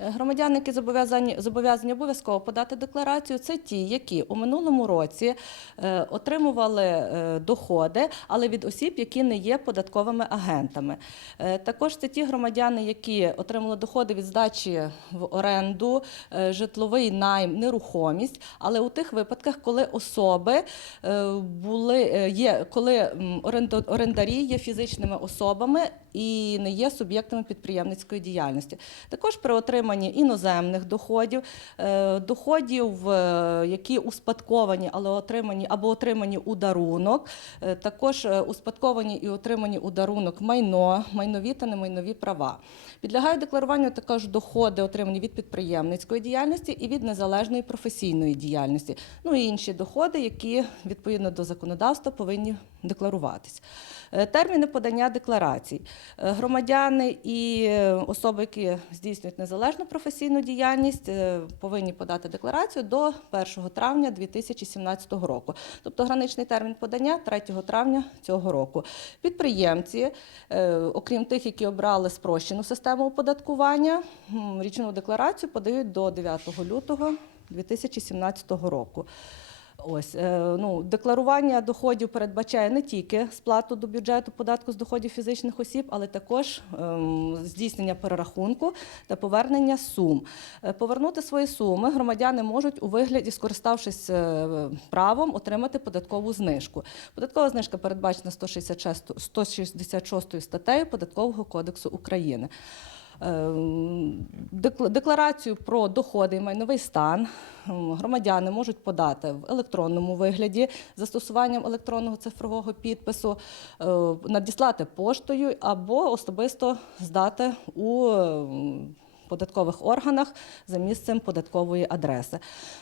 Громадяни, які зобов'язані зобов'язані обов'язково подати декларацію, це ті, які у минулому році е, отримували е, доходи, але від осіб, які не є податковими агентами. Е, також це ті громадяни, які отримали доходи від здачі в оренду, е, житловий найм, нерухомість, але у тих випадках, коли особи е, були е, є, коли орендарі є фізичними особами і не є суб'єктами підприємницької діяльності. Також при отриманні іноземних доходів, е, доходів, е, які успадковані, але отримані або отримані у дарунок, е, також успадковані і отримані у дарунок майно, майнові та немайнові права. Підлягають декларуванню також доходи, отримані від підприємницької діяльності і від незалежної професійної діяльності. Ну і інші доходи, які відповідно до законодавства повинні декларуватись. Терміни подання декларацій. Громадяни і особи, які здійснюють незалежну професійну діяльність, е, повинні подати декларацію до 1 травня 2017 року. Тобто граничний термін подання 3 травня цього року. Підприємці, е, окрім тих, які обрали спрощену систему оподаткування, річну декларацію подають до 9 лютого 2017 року. Ось е, ну декларування доходів передбачає не тільки сплату до бюджету податку з доходів фізичних осіб, але також ем, здійснення перерахунку та повернення сум. Е, Повернути свої суми громадяни можуть у вигляді, скориставшись е, правом, отримати податкову знижку. Податкова знижка передбачена 166, 166 статтею Податкового кодексу України. Декларацію про доходи і майновий стан громадяни можуть подати в електронному вигляді застосуванням електронного цифрового підпису, е, надіслати поштою або особисто здати у податкових органах за місцем податкової адреси.